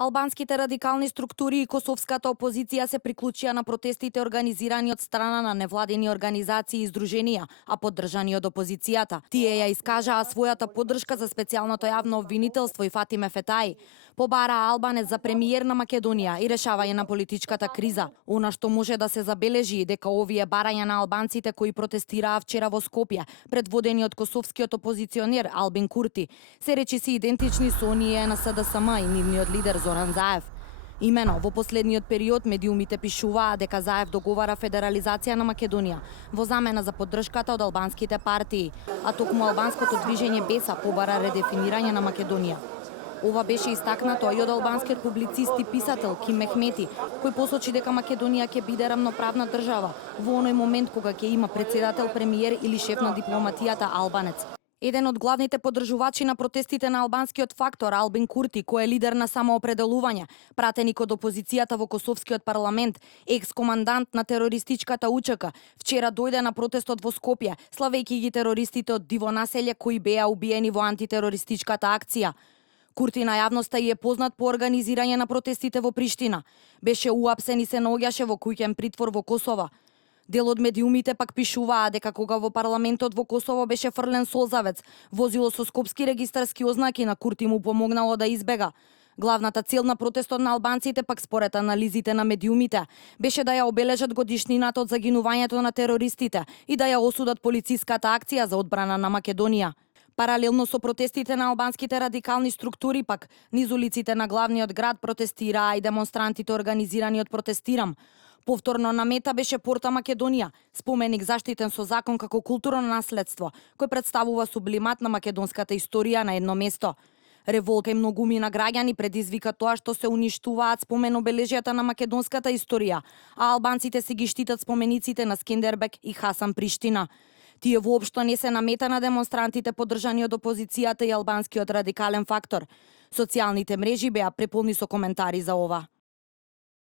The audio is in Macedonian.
Албанските радикални структури и косовската опозиција се приклучија на протестите организирани од страна на невладени организации и издруженија, а поддржани од опозицијата. Тие ја искажаа својата поддршка за специјалното јавно обвинителство и Фатиме Фетаи. Побараа Албанец за премиер на Македонија и решавање на политичката криза. Она што може да се забележи дека овие барања на албанците кои протестираа вчера во Скопје, предводени од косовскиот опозиционер Албин Курти, се речиси идентични со оние на СДСМ и нивниот лидер Зоран Заев. Имено, во последниот период медиумите пишуваа дека Заев договара федерализација на Македонија во замена за поддршката од албанските партии, а токму албанското движење Беса побара редефинирање на Македонија. Ова беше истакнато и од албанскиот публицист и писател Ким Мехмети, кој посочи дека Македонија ќе биде рамноправна држава во оној момент кога ќе има председател, премиер или шеф на дипломатијата албанец. Еден од главните поддржувачи на протестите на албанскиот фактор Албин Курти, кој е лидер на самоопределување, пратеник од опозицијата во Косовскиот парламент, екс-командант на терористичката УЧК, вчера дојде на протестот во Скопје, славејќи ги терористите од Диво населје кои беа убиени во антитерористичката акција. Курти на јавноста и е познат по организирање на протестите во Приштина. Беше уапсен и се наоѓаше во куќен притвор во Косово. Дел од медиумите пак пишуваа дека кога во парламентот во Косово беше фрлен солзавец, возило со скопски регистарски ознаки на Курти му помогнало да избега. Главната цел на протестот на албанците пак според анализите на медиумите беше да ја обележат годишнината од загинувањето на терористите и да ја осудат полициската акција за одбрана на Македонија. Паралелно со протестите на албанските радикални структури пак, низ улиците на главниот град протестираа и демонстрантите организирани од Протестирам. Повторно на мета беше Порта Македонија, споменик заштитен со закон како културно наследство, кој представува сублимат на македонската историја на едно место. Револка и многумина граѓани предизвика тоа што се уништуваат спомен обележјата на македонската историја, а албанците си ги штитат спомениците на Скендербек и Хасан Приштина. Тие воопшто не се на мета на демонстрантите поддржани од опозицијата и албанскиот радикален фактор. Социјалните мрежи беа преполни со коментари за ова.